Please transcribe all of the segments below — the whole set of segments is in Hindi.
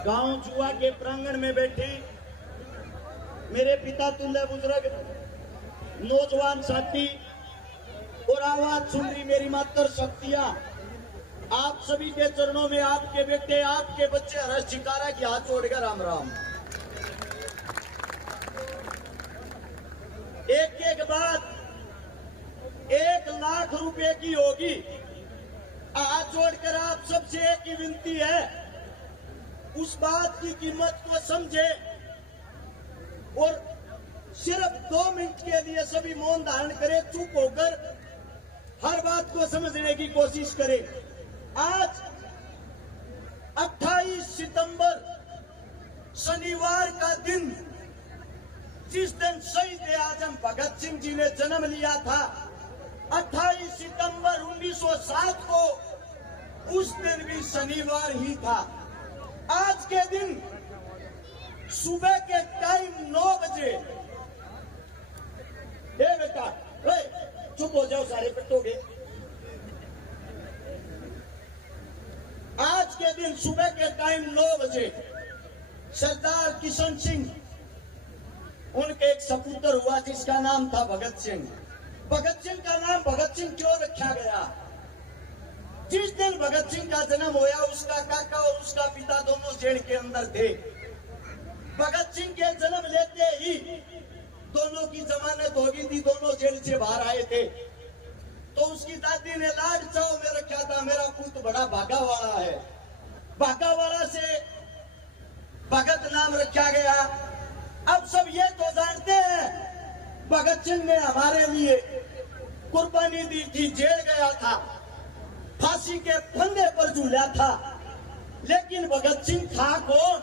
गांव जुआ के प्रांगण में बैठी मेरे पिता तुल्य बुजुर्ग नौजवान साथी और आवाज सुन रही मेरी मातर शक्तियां, आप सभी के चरणों में आपके बेटे आपके बच्चे हर्ष शिकारा की हाथ जोड़कर राम राम। एक एक बात 1 लाख रुपए की होगी। हाथ जोड़कर आप सबसे एक ही विनती है, उस बात की कीमत को समझे और सिर्फ 2 मिनट के लिए सभी मौन धारण करें, चुप होकर हर बात को समझने की कोशिश करें। आज 28 सितंबर शनिवार का दिन, जिस दिन शहीद आजम भगत सिंह जी ने जन्म लिया था, 28 सितंबर 1907 को, उस दिन भी शनिवार ही था। आज के दिन सुबह के टाइम 9 बजे, बेटा चुप हो जाओ, सारे पिटोगे। आज के दिन सुबह के टाइम 9 बजे सरदार किशन सिंह, उनके एक सपूत्र हुआ जिसका नाम था भगत सिंह। भगत सिंह का नाम भगत सिंह क्यों रखा गया? जिस दिन भगत सिंह का जन्म हुआ, उसका काका और उसका पिता दोनों जेल के अंदर थे। भगत सिंह के जन्म लेते ही दोनों की जमानत हो गई थी, दोनों जेल से बाहर आए थे। तो उसकी दादी ने लाड चाव में रखा था, मेरा पुत्र बड़ा भागा वाला है, भागा वाला से भगत नाम रखा गया। अब सब ये तो जानते हैं भगत सिंह ने हमारे लिए कुर्बानी दी थी, जेल गया था, फांसी के फंदे पर झूला था, लेकिन भगत सिंह था कौन,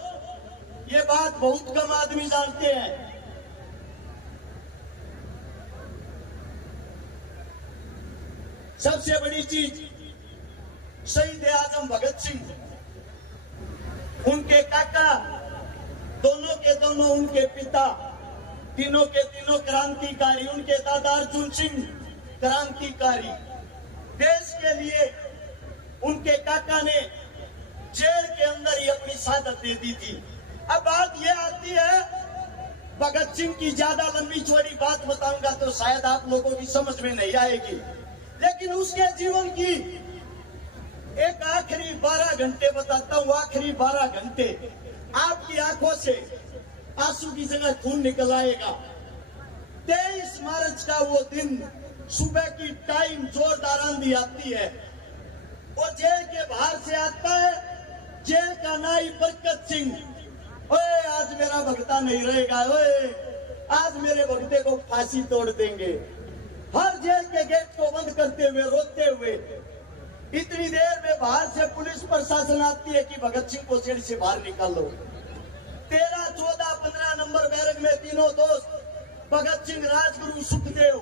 ये बात बहुत कम आदमी जानते हैं। सबसे बड़ी चीज, शहीद आजम भगत सिंह, उनके काका, दोनों के दोनों उनके पिता, तीनों के तीनों क्रांतिकारी, उनके दादा अर्जुन सिंह क्रांतिकारी। देश के लिए उनके काका ने जेल के अंदर ही अपनी शहादत दे दी थी। अब बात यह आती है, भगत सिंह की ज्यादा लंबी चौड़ी बात बताऊंगा तो शायद आप लोगों की समझ में नहीं आएगी, लेकिन उसके जीवन की एक आखिरी 12 घंटे बताता हूँ। आखिरी 12 घंटे आपकी आंखों से आंसू की जगह खून निकल आएगा। 23 मार्च का वो दिन, सुबह की टाइम जोरदार आंधी आती है, वो जेल के बाहर से आता है जेल का नाई बरकत सिंह। ओए आज मेरा भगता नहीं रहेगा, ओए आज मेरे भगते को फांसी तोड़ देंगे। हर जेल के गेट को बंद करते हुए रोते हुए इतनी देर में बाहर से पुलिस प्रशासन आती है कि भगत सिंह को जेल से बाहर निकालो। 13, 14, 15 नंबर बैरक में तीनों दोस्त, भगत सिंह, राजगुरु, सुखदेव।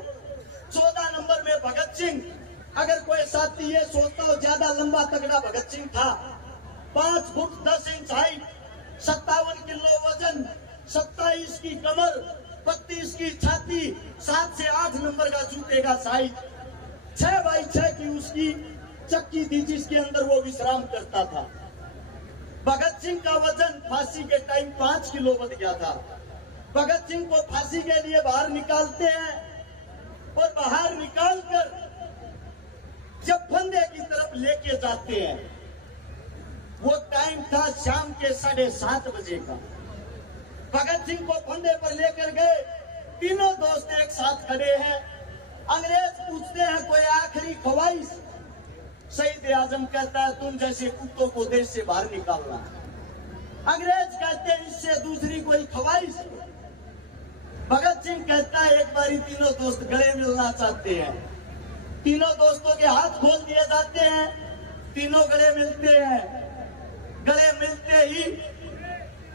14 नंबर में भगत सिंह। अगर कोई साथी ये सोचता हो ज्यादा लंबा तगड़ा भगत सिंह था, 5 फुट 10 इंच हाइट, 57 किलो वजन, 27 की कमर, 32 की छाती, 7 से 8 नंबर का जूते का साइज, 6 बाई 6 की उसकी चक्की थी जिसके अंदर वो विश्राम करता था। भगत सिंह का वजन फांसी के टाइम 5 किलो बढ़ गया था। भगत सिंह को फांसी के लिए बाहर निकालते हैं और बाहर निकालकर जब फंदे की तरफ लेके जाते हैं, वो टाइम था शाम के 7:30 बजे का। भगत सिंह को फंदे पर लेकर गए, तीनों दोस्त एक साथ खड़े हैं। अंग्रेज पूछते हैं कोई आखिरी ख्वाहिश? शहीद आजम कहता है तुम जैसे कुत्तों को देश से बाहर निकालना। अंग्रेज कहते हैं इससे दूसरी कोई ख्वाहिश? भगत सिंह कहता है एक बारी तीनों दोस्त गले मिलना चाहते हैं। तीनों दोस्तों के हाथ खोल दिए जाते हैं, तीनों गले मिलते हैं। गले मिलते ही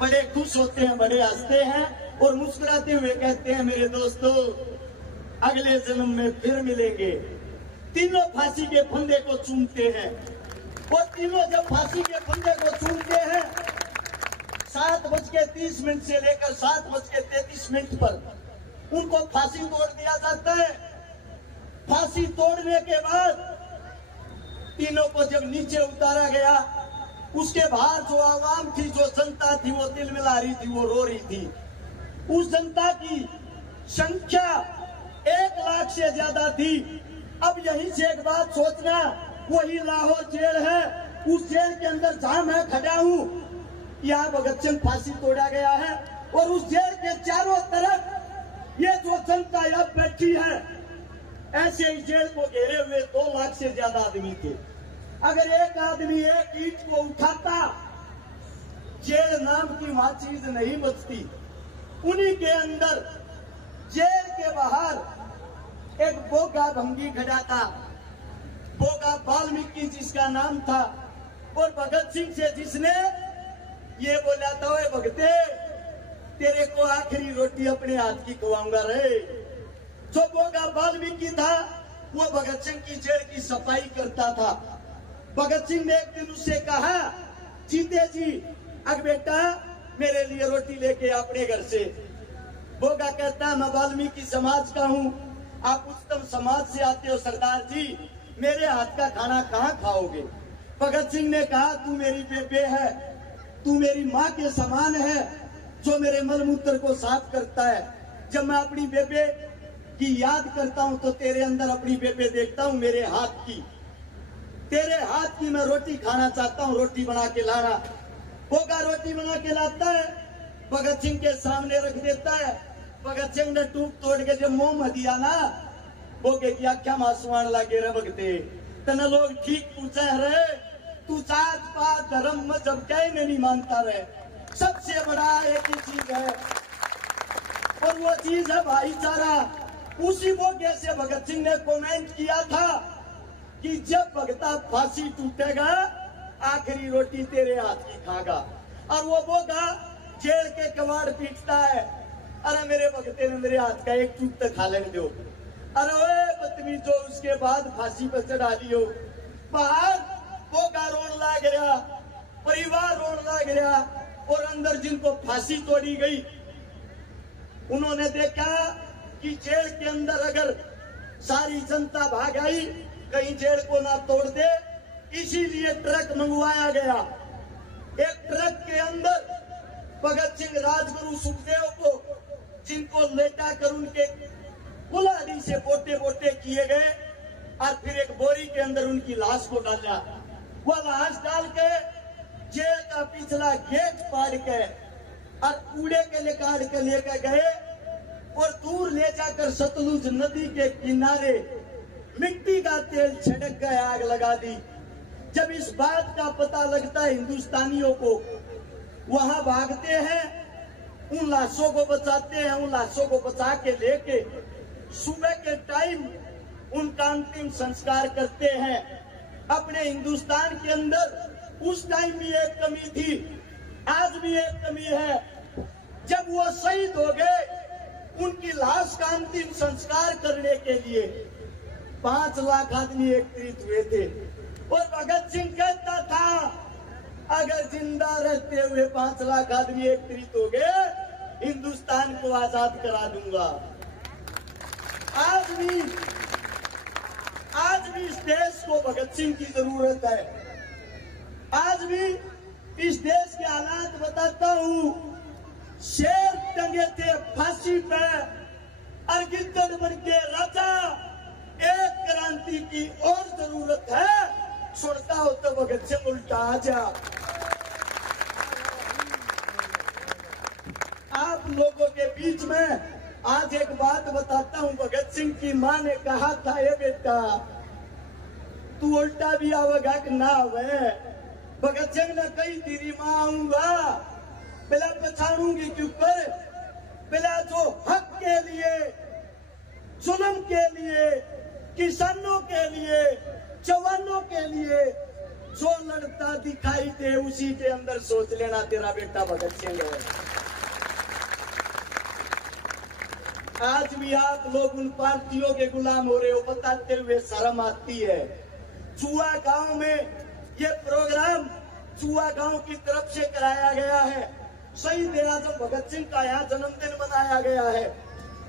बड़े खुश होते हैं, बड़े हंसते हैं और मुस्कुराते हुए कहते हैं मेरे दोस्तों अगले जन्म में फिर मिलेंगे। तीनों फांसी के फंदे को चूमते हैं और तीनों जब फांसी के फंदे को चूमते हैं, 7:30 से लेकर 7:33 पर उनको फांसी तोड़ दिया जाता है। फांसी तोड़ने के बाद तीनों को जब नीचे उतारा गया उसके बाहर जो आवाम थी, जो जनता थी, वो दिल मिला रही थी, वो रो रही थी। उस जनता की संख्या 1 लाख से ज्यादा थी। अब यहीं से एक बात सोचना, वही लाहौर जेल है, उस जेल के अंदर जहां मैं खड़ा हूं, यहाँ भगत सिंह फांसी तोड़ा गया है, और उस जेल के चारों तरफ ये जो जनता यहाँ बैठी है, ऐसे ही जेल को घेरे हुए 2 लाख से ज्यादा आदमी थे। अगर एक आदमी एक ईंट को उठाता, जेल नाम की वहां चीज नहीं बचती। उन्हीं के अंदर जेल के बाहर एक बोगा भंगी खड़ा था, बोगा वाल्मीकि जिसका नाम था, और भगत सिंह से जिसने ये बोला था, ओए भगते, तेरे को आखिरी रोटी अपने हाथ की खवाऊंगा रे। जो बोगा वाल्मीकि था, वो भगत सिंह की जेल की सफाई करता था। भगत सिंह ने एक दिन उससे कहा, जीते जी अग बेटा मेरे लिए रोटी लेके अपने घर से। बोगा कहता, मैं वाल्मीकि समाज का हूँ, आप उच्चतम समाज से आते हो सरदार जी, मेरे हाथ का खाना कहाँ खाओगे। भगत सिंह ने कहा, तू मेरी बेबे है, तू मेरी माँ के समान है, जो मेरे मलमूत्र को साफ करता है। जब मैं अपनी बेबे की याद करता हूँ तो तेरे अंदर अपनी बेबे देखता हूँ, मेरे हाथ की, तेरे हाथ की मैं रोटी खाना चाहता हूँ, रोटी बना के लाना। बोगा रोटी बना के लाता है, भगत सिंह के सामने रख देता है। भगत सिंह ने टूक तोड़ के जब मुंह में दिया ना, बोगे की क्या मासुआन लागे रे भगते, तना लोग ठीक पूछे रे, तू जात पात धर्म मजहब कहीं नहीं मानता रहे, सबसे बड़ा एक ही चीज है, और वो चीज है भाईचारा। उसी बोगे से भगत सिंह ने कमेंट किया था कि जब भगता फांसी टूटेगा, आखिरी रोटी तेरे हाथ की खागा। और वो बोगा जेल के कबाड़ पीटता है, अरे मेरे भगते ने मेरे हाथ का एक टूट तक खा लेने दो। अरे ओए बदतमीजो, उसके बाद फांसी पर चढ़ा लियो। बाहर बोगा रोन लाग रहा, परिवार रोन लाग रहा, और अंदर जिनको फांसी तोड़ी गई, उन्होंने देखा कि जेल के अंदर अगर सारी जनता भाग आई, कहीं जेल को ना तोड़ दे, इसीलिए ट्रक मंगवाया गया। एक ट्रक के अंदर भगत सिंह, राजगुरु, सुखदेव को, जिनको लेटा कर उनके कुल्हाड़ी से बोटे बोटे किए गए, और फिर एक बोरी के अंदर उनकी लाश को डाला। वह लाश डाल के जेल का पिछला गेट फाड़ के और कूड़े के निकाल के लेकर गए, और दूर ले जाकर सतलुज नदी के किनारे मिट्टी का तेल छिड़क कर आग लगा दी। जब इस बात का पता लगता है हिंदुस्तानियों को, वहां भागते हैं, उन लाशों को बचाते हैं, उन लाशों को बचा के लेके सुबह के टाइम उनका अंतिम संस्कार करते हैं। अपने हिंदुस्तान के अंदर उस टाइम भी एक कमी थी, आज भी एक कमी है। जब वो शहीद हो गए, उनकी लाश का अंतिम संस्कार करने के लिए 5 लाख आदमी एकत्रित हुए थे, और भगत सिंह कहता था, अगर जिंदा रहते हुए 5 लाख आदमी एकत्रित हो गए, हिंदुस्तान को आजाद करा दूंगा। आज भी इस देश को भगत सिंह की जरूरत है। आज भी इस देश के हालात बताता हूँ, शेर टंगे थे फांसी पे, और गिद्दड़ बन के राजा, एक क्रांति की और जरूरत है। सुनता हो तो भगत सिंह उल्टा आ जा। आप लोगों के बीच में आज एक बात बताता हूँ। भगत सिंह की माँ ने कहा था, ये बेटा तू उल्टा भी आवेगा कि ना आवे। भगत सिंह ने कही, तेरी माँ आऊंगा, पहला पछाड़ूंगी क्यों पर, पहला जो हक के लिए, जुल्म के लिए, किसानों के लिए, जवानों के लिए जो लड़ता दिखाई दे, उसी के अंदर सोच लेना तेरा बेटा भगत सिंह है। आज भी आप लोग उन पार्टियों के गुलाम हो रहे हो, बताते हुए शर्म आती है। चुआ गांव में ये प्रोग्राम चुआ गांव की तरफ से कराया गया है। शहीद आजम भगत सिंह का यहाँ जन्मदिन मनाया गया है,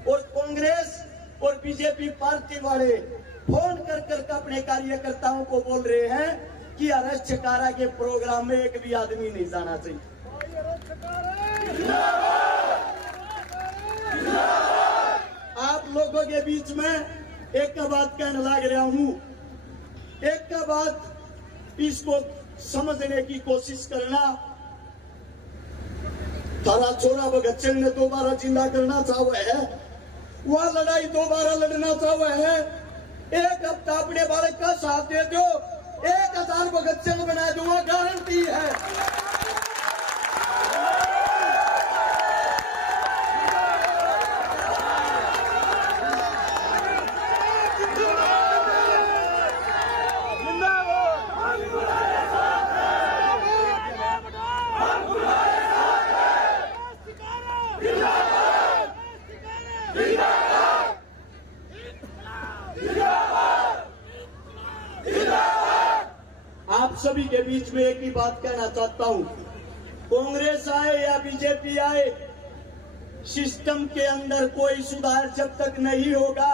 और कांग्रेस और बीजेपी पार्टी वाले फोन कर कर अपने कार्यकर्ताओं को बोल रहे हैं कि अरेस्ट चकारा के प्रोग्राम में एक भी आदमी नहीं जाना चाहिए। आप लोगों के बीच में एक का बात कहने लग रहा हूं, एक का बात इसको समझने की कोशिश करना। थारा छोरा भगत सिंह ने दोबारा जिंदा करना चाहा है, वह लड़ाई दोबारा लड़ना चाहा है। एक हफ्ता अपने बालक का साथ दे दो, 1000 भगत सिंह बना दूंगा, गारंटी है। आप सभी के बीच में एक ही बात कहना चाहता हूं, कांग्रेस आए या बीजेपी आए, सिस्टम के अंदर कोई सुधार जब तक नहीं होगा,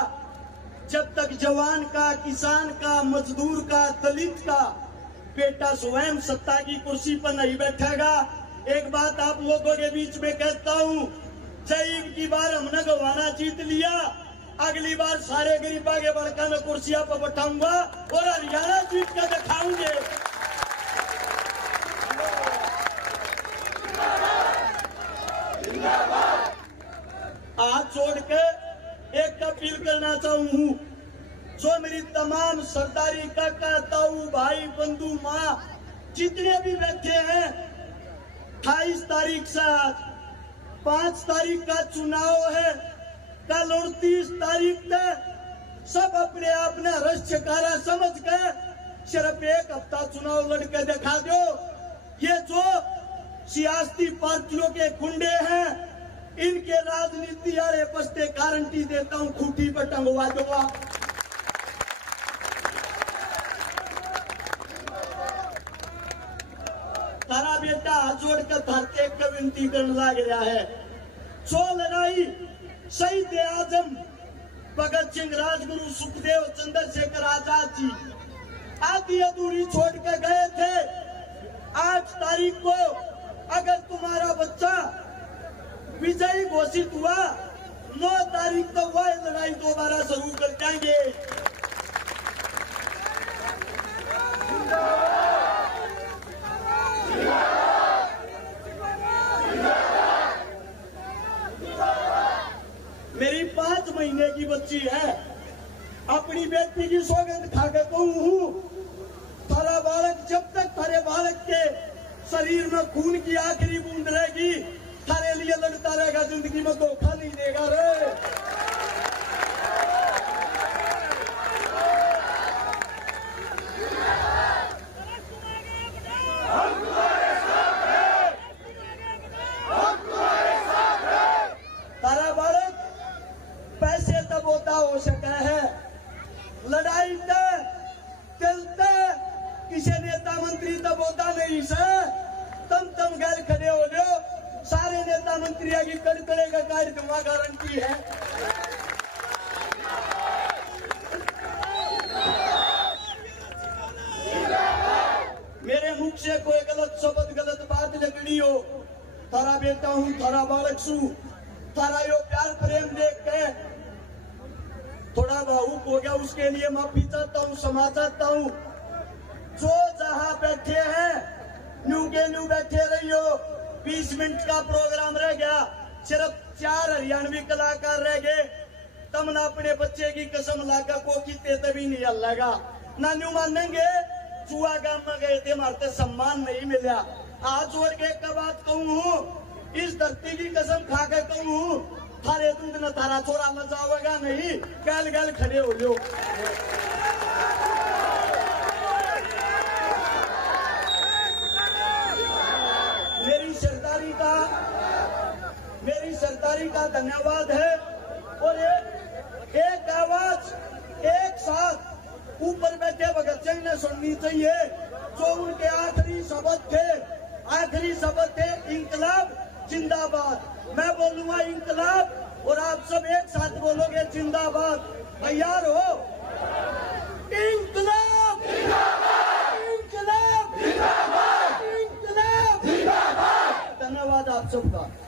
जब तक जवान का, किसान का, मजदूर का, दलित का बेटा स्वयं सत्ता की कुर्सी पर नहीं बैठेगा। एक बात आप लोगों के बीच में कहता हूं, जय की बार हमने गवाना जीत लिया, अगली बार सारे गरीबा के बड़का में कुर्सियां पर बैठाऊंगा और हरियाणा जीत कर दिखाऊंगे। हाथ जोड़ के एक अपील करना चाहूं, जो मेरी तमाम सरदारी काका, ताऊ, भाई, बंधु, माँ जितने भी बैठे हैं, 28 तारीख से 5 तारीख का चुनाव है, कल 29 तारीख तक सब अपने आप ने रस चकारा समझ के सिर्फ एक हफ्ता चुनाव लड़के दिखा दो। ये जो सियासी पार्टियों के गुंडे हैं, इनके राजनीति यारे पस्ते गारंटी देता हूं, खूंटी पर टंगवा दूंगा। तारा बेटा हाथ जोड़कर धरते एक विनती करने लग रहा है, जो लड़ाई शहीद आजम भगत सिंह, राजगुरु सुखदेव, चंद्रशेखर आजाद जी आधी अधूरी छोड़ कर गए थे, 8 तारीख को अगर तुम्हारा बच्चा विजयी घोषित हुआ, 9 तारीख तो वह लड़ाई दोबारा शुरू कर जाएंगे। मेरी 5 महीने की बच्ची है, अपनी बेटी की सौगंध खा के कहूं, थारा बालक जब तक थारे बालक के शरीर में खून की आखिरी बूंद रहेगी, थारे लिए लड़ता रहेगा, जिंदगी में धोखा नहीं देगा रे। तारा बालक पैसे तब होता हो सका है, लड़ाई चलते किसी नेता मंत्री तब होता नहीं से, तम गैर खड़े हो लो, सारे नेता मंत्री की कड़कड़े का कार्य दूंगा, गारंटी है। मेरे मुख से कोई गलत शब्द, गलत बात निकली हो, थारा बेटा हूं, थारा बालक सू, थारा यो प्यार प्रेम देख के थोड़ा भावुक हो गया, उसके लिए माफी चाहता हूं, क्षमा चाहता हूं। जो जहां बैठे हैं न्यू के न्यू बैठे रहियो, 20 मिनट का प्रोग्राम रह गया, सिर्फ 4 हरियाणवी कलाकार रह गए, तम ना अपने बच्चे की कसम लाकर को कीते तभी नहीं हल्लेगा ना, न्यू मानेंगे चुआ गांव में गए थे, हमारे सम्मान नहीं मिला। आज जोड़ के एक बात कहूं, इस धरती की कसम खा के कहूं, थारे दूध न थारा छोरा न जाओगा नहीं, गैल गैल खड़े हो लो। मेरी सरदारी का धन्यवाद है, और एक आवाज एक साथ ऊपर बैठे भगत सिंह ने सुननी चाहिए, जो उनके आखिरी शब्द थे, इंकलाब जिंदाबाद। मैं बोलूंगा इंकलाब, और आप सब एक साथ बोलोगे जिंदाबाद। तैयार हो? इंकलाब, इंकलाब। धन्यवाद आप सबका।